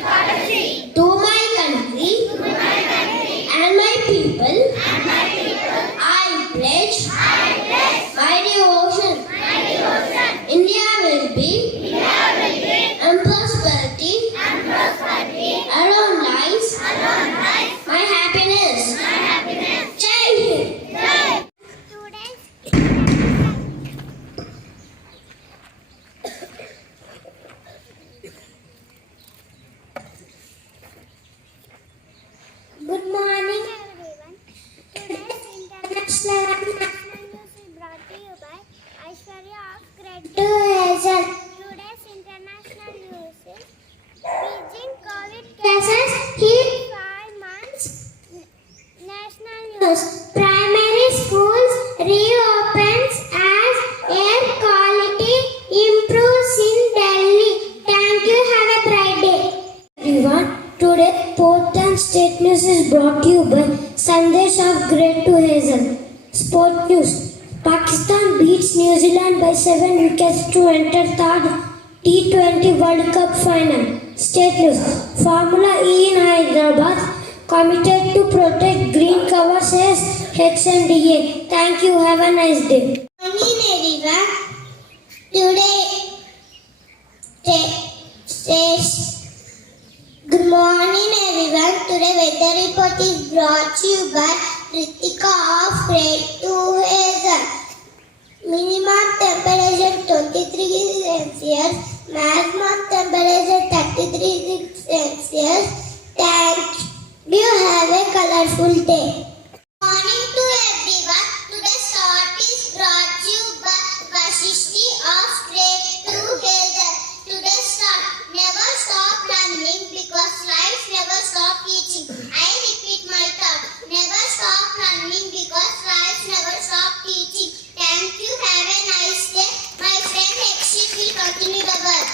to my country and my people, I pledge my devotion. India will be and prosperity alone lies my happiness. Jai Hind. Good morning, everyone. Today's international news is brought to you by Aishwarya of Great. to Hazel. Today's international news is Beijing COVID Cases hit 5 months. National news. news. Primary schools reopens as air quality improves in Delhi. Thank you. Have a bright day. Everyone, today Port and State News is brought to you by Sandesh of Great to Hazel. Sport News. Pakistan beats New Zealand by 7 wickets to enter third T20 World Cup final. State News. Formula E in Hyderabad committed to protect green cover, says HMDA. Thank you. Have a nice day. Good morning, everyone. Today weather report is brought to you by Ritika of Great to Hazel. Minimum temperature 23 Celsius, maximum temperature 33 Celsius. Thank you. Have a colorful day. Morning to everyone. Today's thought is brought to you by Vashishti of Great to Hazel. Today's thought: never stop learning because life never stop teaching. I repeat my thought: never stop learning because life never stop teaching. Thank you. Have a nice day. My friend Yakshit will continue the word.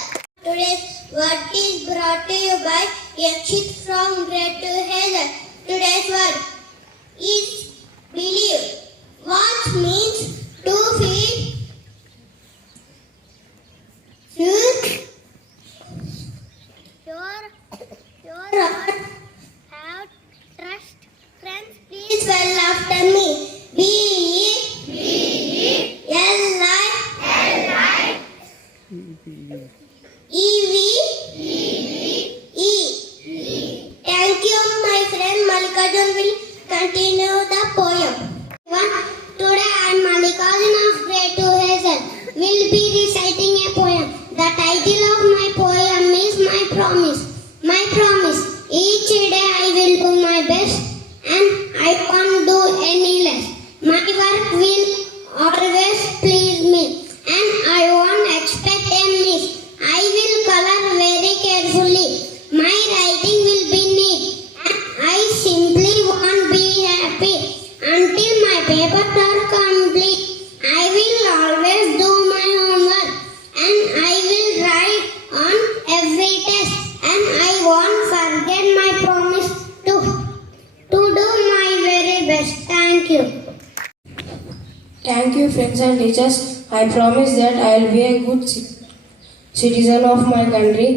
Today's word is brought to you by Yakshit from Great to Hazel. Today's word is believe. What means to feel truth, Your heart, have trust. Friends, please please well after me. B-E-L-I-E-V-E. Thank you. My friend Mallikarjun will continue the poem. Today I am Mallikarjun of Great to Hazel will be reciting a poem. The title of my poem is My Promise. My promise. Each day I will do my best and I won't do any less. My work will always please me and I won't expect a miss. I will color very carefully. My writing will be neat and I simply won't be happy until my papers are complete. I will always do my homework and I will write on every test and I won't forget my promise to do my very best. Thank you. Thank you, friends and teachers. I promise that I will be a good citizen of my country,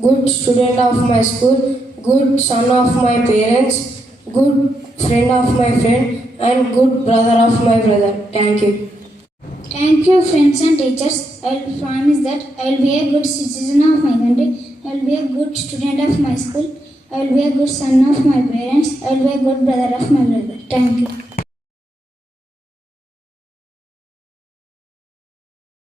good student of my school, good son of my parents, good friend of my friend, and good brother of my brother. Thank you. Thank you, friends and teachers. I will promise that I will be a good citizen of my country. I will be a good student of my school. I will be a good son of my parents. I will be a good brother of my brother. Thank you.